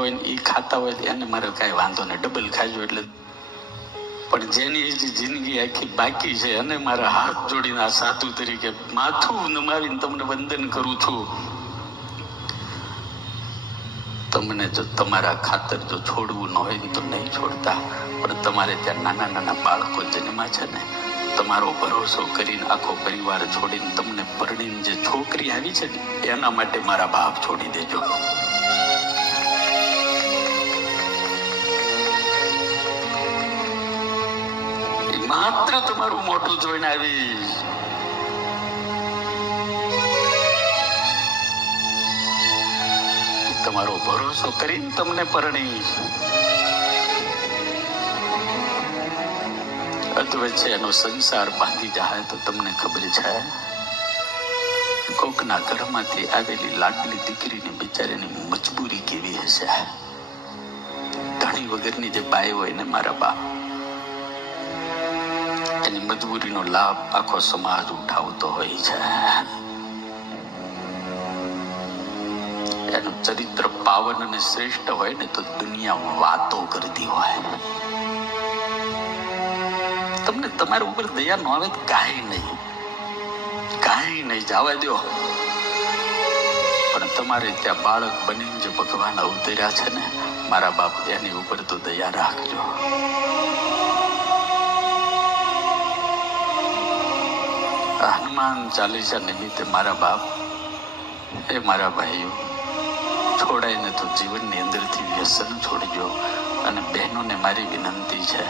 હોય ને એ ખાતા હોય એને મારે કાંઈ વાંધો નહીં, ડબલ ખાજો એટલે. પણ જેની હજી જિંદગી આખી બાકી છે અને મારા હાથ જોડીને આ સાધુ તરીકે માથું નમાવીને તમને વંદન કરું છું. તમને જો તમારા ખાતર જો છોડવું ન હોય તો નહીં છોડતા, પણ તમારે ત્યાં નાના નાના બાળકો જન્મ્યા છે ને, તમારો ભરોસો કરીને આખો પરિવાર છોડીને તમને પરણીને જે છોકરી આવી છે ને એના માટે મારા બાપ છોડી દેજો. માત્ર તમારું મોઢું જોઈને આવી, તમારો ભરોસો કરીને તમને પરણી. અધવચ્ચે એનો સંસાર બાંધી જાય તો તમને ખબર છે કોકના ઘરમાંથી આવેલી લાડલી દીકરીની બિચારીની મજબૂરી કેવી હશે. ધણી વગરની જે બાઈ હોય ને મારા બા, એની મજબૂરીનો લાભ આખો સમાજ ઉઠાવતો હોય છે. એનું ચરિત્ર પાવન અને શ્રેષ્ઠ હોય ને તો દુનિયા વાતો કરતી હોય. તમને તમારા ઉપર દયા ન આવે કાંઈ નહીં, જવા દો. પણ તમારે ત્યાં બાળક બનીને જે ભગવાન અવતર્યા છે ને મારા બાપ, એની ઉપર તો દયા રાખજો. હનુમાન ચાલીસા નિમિત્તે મારા બાપ, એ મારા ભાઈઓ, છોડાઈને તો જીવનની અંદરથી વ્યસન છોડજો. અને બહેનોને મારી વિનંતી છે,